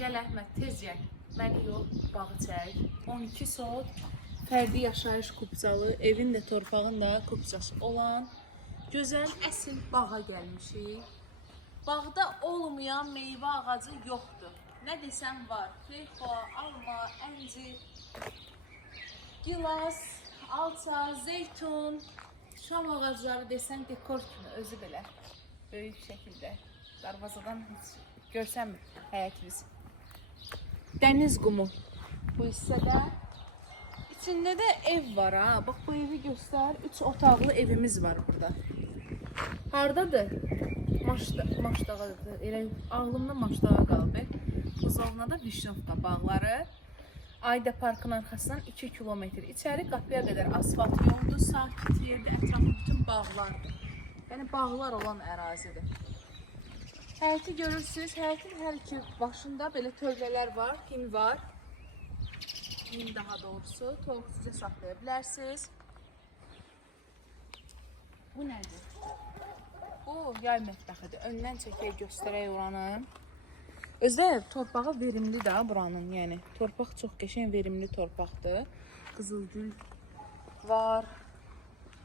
Gəl Əhməd, tez gəl. Məni yox, bağı çək. 12 sot, fərdi yaşayış kupcalı, evin də torpağın da kupcası olan gözəl əsil bağa gəlmişik. Bağda olmayan meyvə ağacı yoxdur. Nə desəm var. Freyxo, alma, əncir, gilas, alça, zeytun, şam ağacları desən dekor kimi özü belə böyük şəkildə darvazadan heç görsənmir həyətimiz. Dəniz qumu bu hissədə. İçində də ev var ha. Bax bu evi göstər. 3 otaqlı evimiz var burada. Hardadır? Maşdağıdır. Elə ağlımda Maşdağa qalıb. Buzovnada Vişnovka bağları. Ayda parkın arxasından 2 kilometr. İçəri qapıya qədər asfalt yoldur, sakit yerdə, ətrafı bütün bağlardır. Yəni bağlar olan ərazidir. Həyəti görürsünüz. Həyətin hər iki başında belə tövlələr var, him var. Him daha doğrusu. Toyuq sizə saxlaya bilərsiniz. Bu nədir? Bu yay mətbəxidir. Öndən çəkək göstərək oranı. Özdə torpağı verimli də buranın, yəni. Torpaq çox qəşəng verimli torpaqdır. Qızılgül var.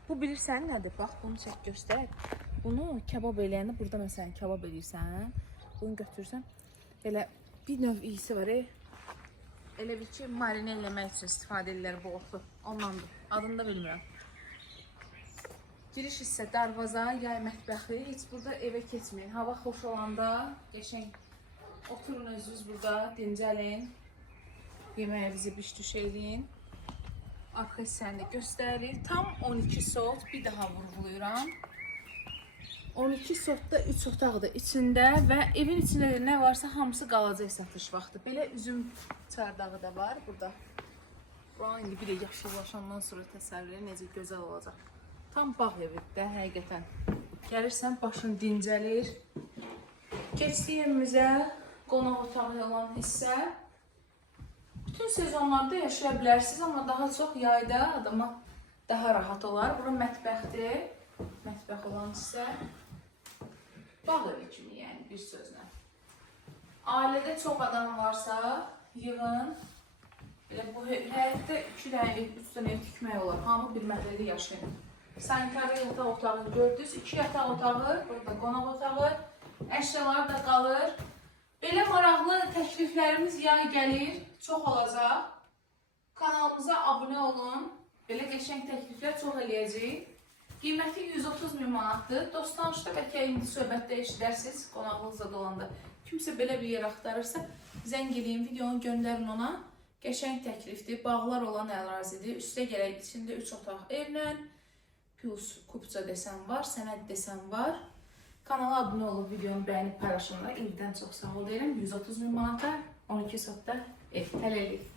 Bu bilirsən nədir? Bax, bunu çək göstərək. Bunu kebab eləyəndə, burada məsələn kebab eləyirsən, bunu götürürsən, elə bir növ iyisi var, elə bir ki, marinə eləmək üçün istifadə edirlər bu otu, ondandır, adını da bilmirəm. Giriş hissə darvaza, yay mətbəxi, heç burada evə keçməyin, hava xoş olanda, qəşəng oturun özünüz burada, dincəlin, yeməyinizi biş-düş eləyin, arxa hissəni də göstərir, tam 12 sot, bir daha vurğuluyuram. 12 sotda 3 otaqdır içində və evin içində də nə varsa hamısı qalacaq satış vaxtı. Belə üzüm çardağı da var burada. Buranın indi bir də yaşıllaşandan sonra təsəvvürü necə gözəl olacaq. Tam bağ evidir də həqiqətən. Gəlirsən başın dincəlir. Keçdik evimizə, qonaq otağı olan hissə. Bütün sezonlarda yaşaya bilərsiniz, amma daha çox yayda adama daha rahat olar. Bura mətbəxdir. Mətbəx olan hissə. Bağ evi kimi, yəni bir sözlə. Ailədə çox adam varsa, yığın. Belə bu həyətdə 2 dənə, 3 dənə ev tikmək olar. Hamı bir məhəllədə yaşayın. Sanitariya yataq otağını gördünüz. 2 yataq otağı, burada qonaq otağı, əşyalar da qalır. Belə maraqlı təkliflərimiz yay gəlir, çox olacaq. Kanalımıza abunə olun. Belə qəşəng təkliflər çox eləyəcəyik. Qiyməti 130 min manatdır. Dost-tanışda bəlkə indi söhbətdə eşidərsiniz, qonaqlığınızda da olanda. Kimsə belə bir yer axtarırsa, zəng edin, videonu göndərin ona. Qəşəng təklifdir, bağlar olan ərazidir. Üstə gələk içində 3 otaq evlə, plus kupça desən var, sənəd desən var. Kanala abunə olub, videonu bəyənib paylaşanlara ildən çox sağ ol deyirəm. 130 min manata, 12 sotda ev. Hələlik.